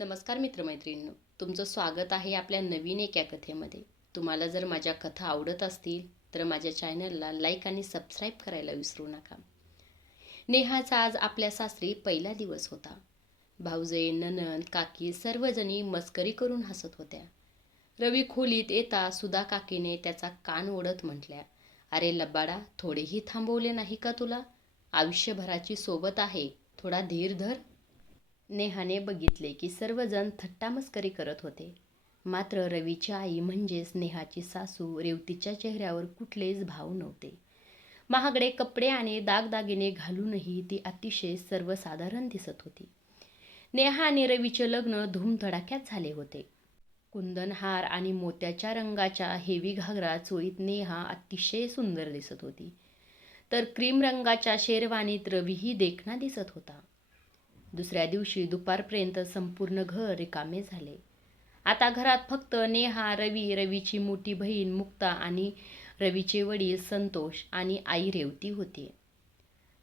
नमस्कार मित्रमैत्रिणींनो तुमचं स्वागत आहे आपल्या नवीन एका कथेमध्ये. तुम्हाला जर माझ्या कथा आवडत असतील तर माझ्या चॅनलला लाईक आणि सबस्क्राईब करायला विसरू नका. नेहाचा आज आपल्या सासरी पहिला दिवस होता. भाऊजे ननंद काकी सर्वजणी मस्करी करून हसत होत्या. रवी खोलीत येता सुधा काकीने त्याचा कान ओढत म्हटल्या अरे लब्बाडा थोडेही थांबवले नाही का तुला? आयुष्यभराची सोबत आहे थोडा धीर धर. नेहाने बघितले की सर्वजण थट्टामस्करी करत होते. मात्र रवीची आई म्हणजेच नेहाची सासू रेवतीच्या चेहऱ्यावर कुठलेच भाव नव्हते. महागडे कपडे आणि दागदागिने घालूनही ती अतिशय सर्वसाधारण दिसत होती. नेहा आणि रवीचे लग्न धूमधडाक्यात झाले होते. कुंदनहार आणि मोत्याच्या रंगाच्या हेवी घागरा चोळीत नेहा अतिशय सुंदर दिसत होती. तर क्रीम रंगाच्या शेरवानीत रवीही देखणा दिसत होता. दुसऱ्या दिवशी दुपारपर्यंत संपूर्ण घर रिकामे झाले. आता घरात फक्त नेहा रवी रवीची मोठी बहीण मुक्ता आणि रवीचे वडील संतोष आणि आई रेवती होती.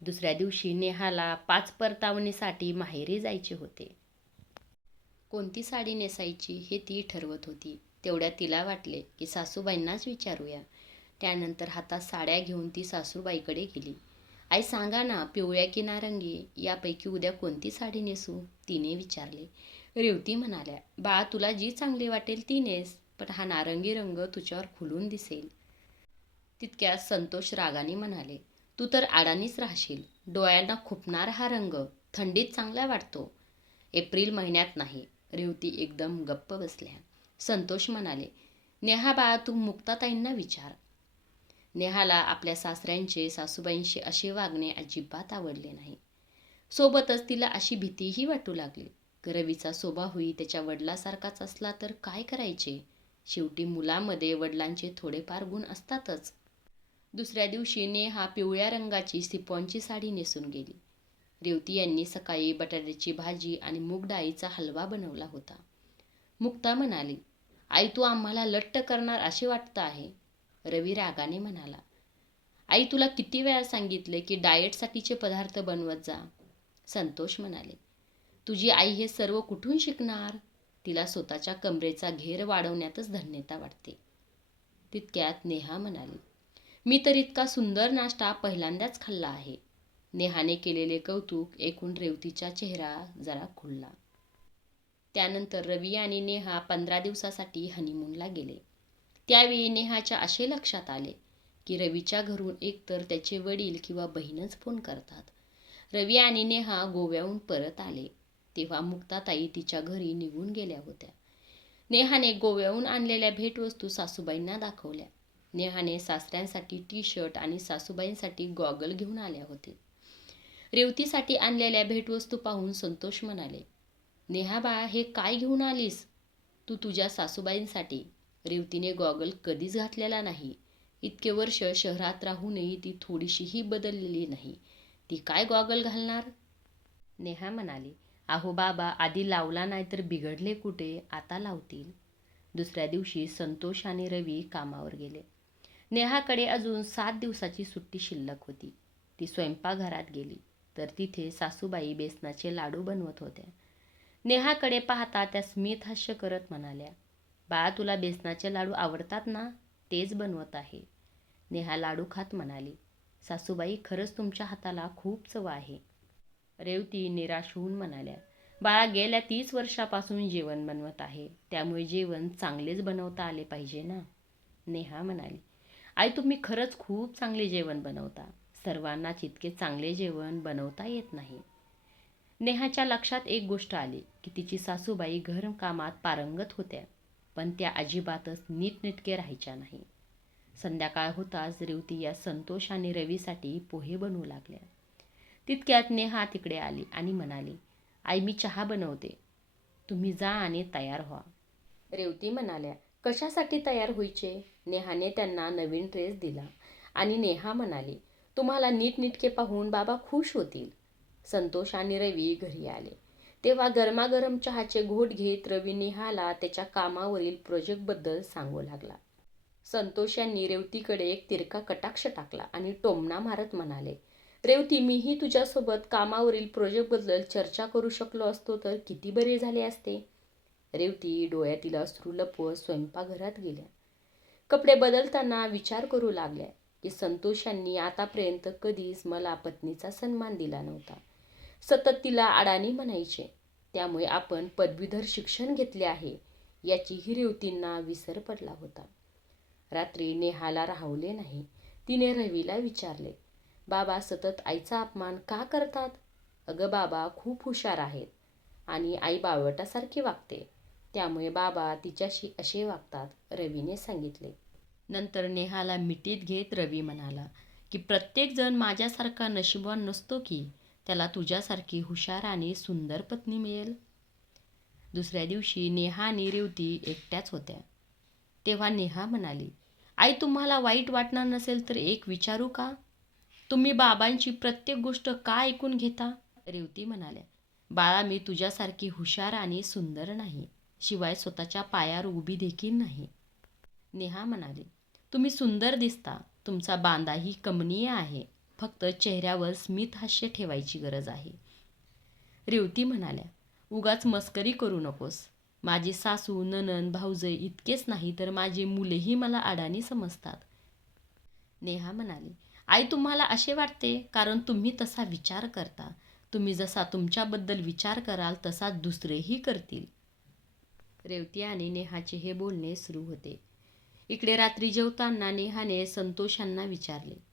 दुसऱ्या दिवशी नेहाला पाच परतावणीसाठी माहेरी जायचे होते. कोणती साडी नेसायची हे ती ठरवत होती. तेवढ्या तिला वाटले की सासूबाईंनाच विचारूया. त्यानंतर हातात साड्या घेऊन ती सासूबाईकडे गेली. आई सांगा ना पिवळ्या की नारंगी यापैकी उद्या कोणती साडी नेसू? तिने विचारले. रेवती म्हणाल्या बाळा तुला जी चांगली वाटेल ती नेस पण हा नारंगी रंग तुझ्यावर खुलून दिसेल. तितक्यात संतोष रागाने म्हणाले तू तर आडानीच राहशील. डोळ्यांना खुपणार हा रंग. थंडीत चांगला वाटतो. एप्रिल महिन्यात नाही. रेवती एकदम गप्प बसल्या. संतोष म्हणाले नेहा बाळा तू मुक्ताताईंना विचार. नेहाला आपल्या सासऱ्यांचे सासूबाईंशी असे वागणे अजिबात आवडले नाही. सोबतच तिला अशी भीतीही वाटू लागली. रवीचा स्वभावही त्याच्या वडिलासारखाच असला तर काय करायचे? शेवटी मुलामध्ये वडिलांचे थोडेफार गुण असतातच. दुसऱ्या दिवशी नेहा पिवळ्या रंगाची सिपॉनची साडी नेसून गेली. रेवती यांनी सकाळी बटाट्याची भाजी आणि मूग डाळीचा हलवा बनवला होता. मुक्ता म्हणाली आई तू आम्हाला लट्ट करणार असे वाटतं आहे. रवी रागाने म्हणाला आई तुला किती वेळा सांगितले की डाएटसाठीचे पदार्थ बनवत जा? संतोष म्हणाले तुझी आई हे सर्व कुठून शिकणार? तिला स्वतःच्या कमरेचा घेर वाढवण्यातच धन्यता वाटते. तितक्यात नेहा म्हणाली मी तर इतका सुंदर नाश्ता पहिल्यांदाच खाल्ला आहे. नेहाने केलेले कौतुक एकूण रेवतीचा चेहरा जरा खुलला. त्यानंतर रवी आणि नेहा पंधरा दिवसासाठी हनीमूनला गेले. त्यावेळी नेहाच्या असे लक्षात आले की रवीच्या घरून एकतर त्याचे वडील किंवा बहीणच फोन करतात. रवी आणि नेहा गोव्याहून परत आले. तेव्हा मुक्ताताई तिच्या घरी निघून गेल्या होत्या. नेहाने गोव्याहून आणलेल्या भेटवस्तू सासूबाईंना दाखवल्या. नेहाने सासऱ्यांसाठी टी शर्ट आणि सासूबाईंसाठी गॉगल घेऊन आल्या होते. रेवतीसाठी आणलेल्या भेटवस्तू पाहून संतोष म्हणाले नेहा बाळा हे काय घेऊन आलीस? तू तुझ्या सासूबाईंसाठी रेवतीने गॉगल कधीच घातलेला नाही. इतके वर्ष शहरात राहूनही ती थोडीशीही बदललेली नाही. ती काय गॉगल घालणार? नेहा म्हणाली अहो बाबा आधी लावला नाही तर बिघडले कुठे? आता लावतील. दुसऱ्या दिवशी संतोष आणि रवी कामावर गेले. नेहाकडे अजून सात दिवसाची सुट्टी शिल्लक होती. ती स्वयंपाकघरात गेली तर तिथे सासूबाई बेसनाचे लाडू बनवत होत्या. नेहाकडे पाहता त्या स्मित हास्य करत म्हणाल्या बाळा तुला बेसनाचे लाडू आवडतात ना? तेच बनवत आहे. नेहा लाडू खात म्हणाली सासूबाई खरंच तुमच्या हाताला खूप चव आहे. रेवती निराश होऊन म्हणाल्या बाळा गेल्या तीस वर्षापासून जेवण बनवत आहे. त्यामुळे जेवण चांगलेच बनवता आले पाहिजे ना? नेहा म्हणाली आई तुम्ही खरंच खूप चांगले जेवण बनवता. सर्वांनाच इतके चांगले जेवण बनवता येत नाही. नेहाच्या लक्षात एक गोष्ट आली की तिची सासूबाई घरकामात पारंगत होत्या. पण त्या अजिबातच नीटनेटके राहायच्या नाही. संध्याकाळ होताच रेवती या संतोष आणि रवीसाठी पोहे बनवू लागल्या. तितक्यात नेहा तिकडे आली आणि म्हणाली आई मी चहा बनवते. तुम्ही जा आणि तयार व्हा. रेवती म्हणाल्या कशासाठी तयार व्हायचे? नेहाने त्यांना नवीन ड्रेस दिला आणि नेहा म्हणाली तुम्हाला नीटनिटके पाहून बाबा खुश होतील. संतोष आणि रवी घरी आले. तेव्हा गरमागरम चहाचे घोट घेत रवी नेहाला त्याच्या कामावरील प्रोजेक्टबद्दल सांगू लागला. संतोष यांनी रेवतीकडे एक तिरका कटाक्ष टाकला आणि टोमणा मारत म्हणाले रेवती मीही तुझ्यासोबत कामावरील प्रोजेक्टबद्दल चर्चा करू शकलो असतो तर किती बरे झाले असते? रेवती डोळ्यातील अश्रू लपवत स्वयंपाकघरात गेल्या. कपडे बदलताना विचार करू लागल्या की संतोष यांनी आतापर्यंत कधीच मला पत्नीचा सन्मान दिला नव्हता. सतत तिला अडाणी म्हणायचे त्यामुळे आपण पदवीधर शिक्षण घेतले आहे याची हिरेवतींना विसर पडला होता. रात्री नेहाला राहवले नाही तिने रवीला विचारले बाबा सतत आईचा अपमान का करतात? अगं बाबा खूप हुशार आहेत आणि आई बावटासारखी वागते. त्यामुळे बाबा तिच्याशी असे वागतात रवीने सांगितले. नंतर नेहाला मिठीत घेत रवी म्हणाला की प्रत्येकजण माझ्यासारखा नशिबवान नसतो की? त्याला तुझ्यासारखी हुशार आणि सुंदर पत्नी मिळेल. दुसऱ्या दिवशी नेहा आणि रेवती एकट्याच होत्या. तेव्हा नेहा म्हणाली आई तुम्हाला वाईट वाटणार नसेल तर एक विचारू का? तुम्ही बाबांची प्रत्येक गोष्ट का ऐकून घेता? रेवती म्हणाल्या बाळा मी तुझ्यासारखी हुशार आणि सुंदर नाही. शिवाय स्वतःच्या पायावर उभी देखील नाही. नेहा म्हणाली तुम्ही सुंदर दिसता. तुमचा बांधाही कमनीय आहे. फक्त चेहऱ्यावर स्मित हास्य ठेवायची गरज आहे. रेवती म्हणाल्या उगाच मस्करी करू नकोस. माझे सासू ननन भाऊजय इतकेच नाही तर माझी मुलेही मला अडाणी समजतात. नेहा म्हणाली आई तुम्हाला असे वाटते? कारण तुम्ही तसा विचार करता. तुम्ही जसा तुमच्याबद्दल विचार कराल तसा दुसरेही करतील. रेवती आणि नेहाचे हे बोलणे सुरू होते. इकडे रात्री जेवताना नेहाने संतोषांना विचारले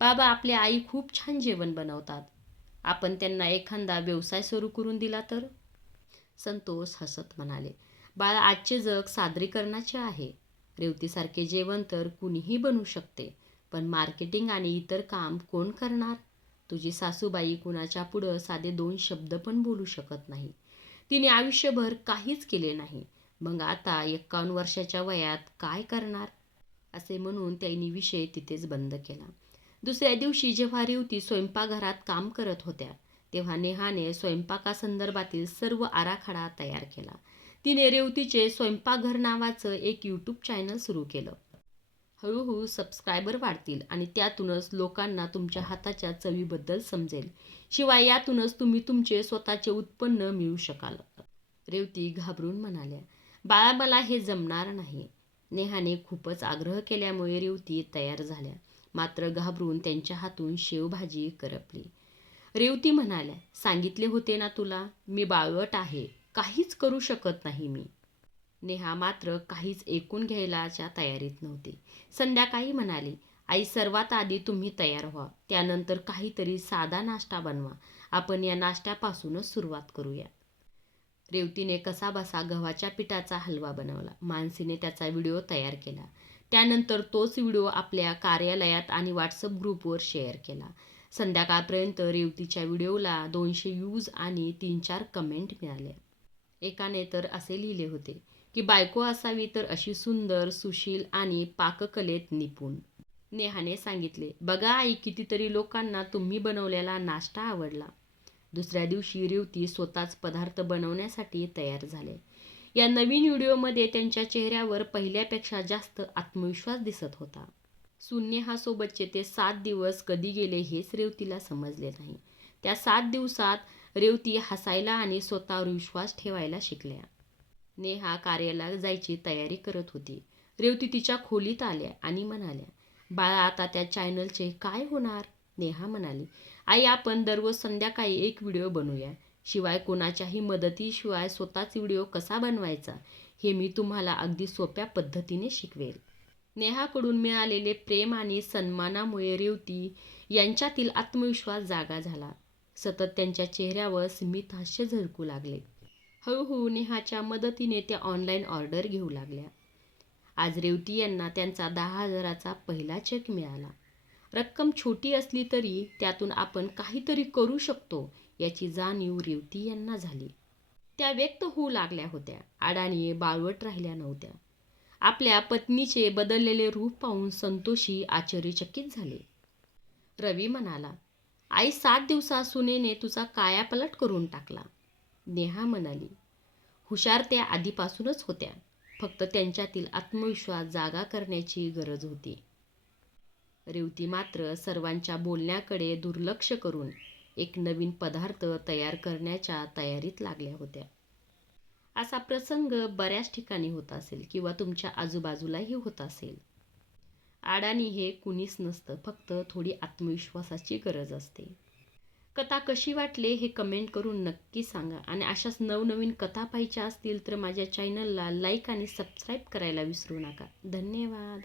बाबा आपली आई खूप छान जेवण बनवतात. आपण त्यांना एखादा व्यवसाय सुरू करून दिला तर? संतोष हसत म्हणाले बाळा आजचे जग सादरीकरणाचे आहे. रेवतीसारखे जेवण तर कुणीही बनवू शकते पण मार्केटिंग आणि इतर काम कोण करणार? तुझी सासूबाई कुणाच्या पुढं साधे दोन शब्द पण बोलू शकत नाही. तिने आयुष्यभर काहीच केले नाही. मग आता एक्कावन्न वर्षाच्या वयात काय करणार? असे म्हणून त्यांनी विषय तिथेच बंद केला. दुसऱ्या दिवशी जेव्हा रेवती स्वयंपाकघरात काम करत होत्या तेव्हा नेहाने स्वयंपाकासंदर्भातील सर्व आराखडा तयार केला. तिने रेवतीचे स्वयंपाकघर नावाचं एक यूट्यूब चॅनल सुरू केलं. हळूहळू सबस्क्रायबर वाढतील आणि त्यातूनच लोकांना तुमच्या हाताच्या चवीबद्दल समजेल. शिवाय यातूनच तुम्ही तुमचे स्वतःचे उत्पन्न मिळू शकाल. रेवती घाबरून म्हणाल्या बाळा मला हे जमणार नाही. नेहाने खूपच आग्रह केल्यामुळे रेवती तयार झाल्या. मात्र घाबरून त्यांच्या हातून शेवभाजी करपली. रेवती म्हणाल्या सांगितले होते ना तुला मी बाळवट आहे काहीच करू शकत नाही मी. नेहा मात्र काहीच ऐकून घ्यायलाच्या तयारीत नव्हती. संध्याकाळी म्हणाली आई सर्वात आधी तुम्ही तयार व्हा त्यानंतर काहीतरी साधा नाश्ता बनवा आपण या नाश्त्यापासूनच सुरुवात करूया. रेवतीने कसाबसा गव्हाच्या पिठाचा हलवा बनवला. मानसीने त्याचा व्हिडिओ तयार केला. त्यानंतर तोच व्हिडिओ आपल्या कार्यालयात आणि व्हॉट्सअप ग्रुपवर शेअर केला. संध्याकाळपर्यंत रेवतीच्या व्हिडिओला दोनशे व्ह्यूज आणि तीन चार कमेंट मिळाल्या एकाने तर असे लिहिले होते की बायको असावी तर अशी सुंदर सुशील आणि पाककलेत निपुण. नेहाने सांगितले बघा आई कितीतरी लोकांना तुम्ही बनवलेला नाश्ता आवडला. दुसऱ्या दिवशी रेवती स्वतःच पदार्थ बनवण्यासाठी तयार झाले. या नवीन व्हिडिओमध्ये त्यांच्या चेहऱ्यावर पहिल्यापेक्षा जास्त आत्मविश्वास दिसत होता. सोबतचे ते सात दिवस कधी गेले हेच रेवतीला समजले नाही. त्या सात दिवसात रेवती हसायला आणि स्वतःवर विश्वास ठेवायला शिकल्या. नेहा कार्याला जायची तयारी करत होती. रेवती तिच्या खोलीत आल्या आणि म्हणाल्या बाळा आता त्या चॅनलचे काय होणार? नेहा म्हणाली आई आपण दररोज संध्याकाळी एक व्हिडिओ बनवूया. शिवाय कोणाच्याही मदतीशिवाय स्वतःच व्हिडिओ कसा बनवायचा हे मी तुम्हाला अगदी सोप्या पद्धतीने शिकवेल. नेहाकडून मिळालेले प्रेम आणि सन्मानामुळे रेवती यांच्यातील आत्मविश्वास जागा झाला. सतत त्यांच्या चेहऱ्यावर स्मित हास्य झळकू लागले. हळूहळू नेहाच्या मदतीने त्या ऑनलाईन ऑर्डर घेऊ लागल्या. आज रेवती यांना त्यांचा दहा हजाराचा पहिला चेक मिळाला. रक्कम छोटी असली तरी त्यातून आपण काहीतरी करू शकतो याची जाणीव रेवती यांना झाली. त्या व्यक्त होऊ लागल्या होत्या. अडाणी बाळवट राहिल्या नव्हत्या. आपल्या पत्नीचे बदललेले रूप पाहून संतोषी आश्चर्यचकित झाले. रवी म्हणाला आई सात दिवसात सुनेने तुझा कायापलट करून टाकला. नेहा म्हणाली हुशार त्या आधीपासूनच होत्या. फक्त त्यांच्यातील आत्मविश्वास जागा करण्याची गरज होती. रेवती मात्र सर्वांच्या बोलण्याकडे दुर्लक्ष करून एक नवीन पदार्थ तयार करण्याच्या तयारीत लागल्या होत्या. असा प्रसंग बऱ्याच ठिकाणी होत असेल किंवा तुमच्या आजूबाजूलाही होत असेल. अडाणी हे कुणीच नसतं फक्त थोडी आत्मविश्वासाची गरज असते. कथा कशी वाटली हे कमेंट करून नक्की सांगा आणि अशाच नवनवीन कथा पाहिजे असतील तर माझ्या चॅनलला लाईक आणि सबस्क्राईब करायला विसरू नका. धन्यवाद.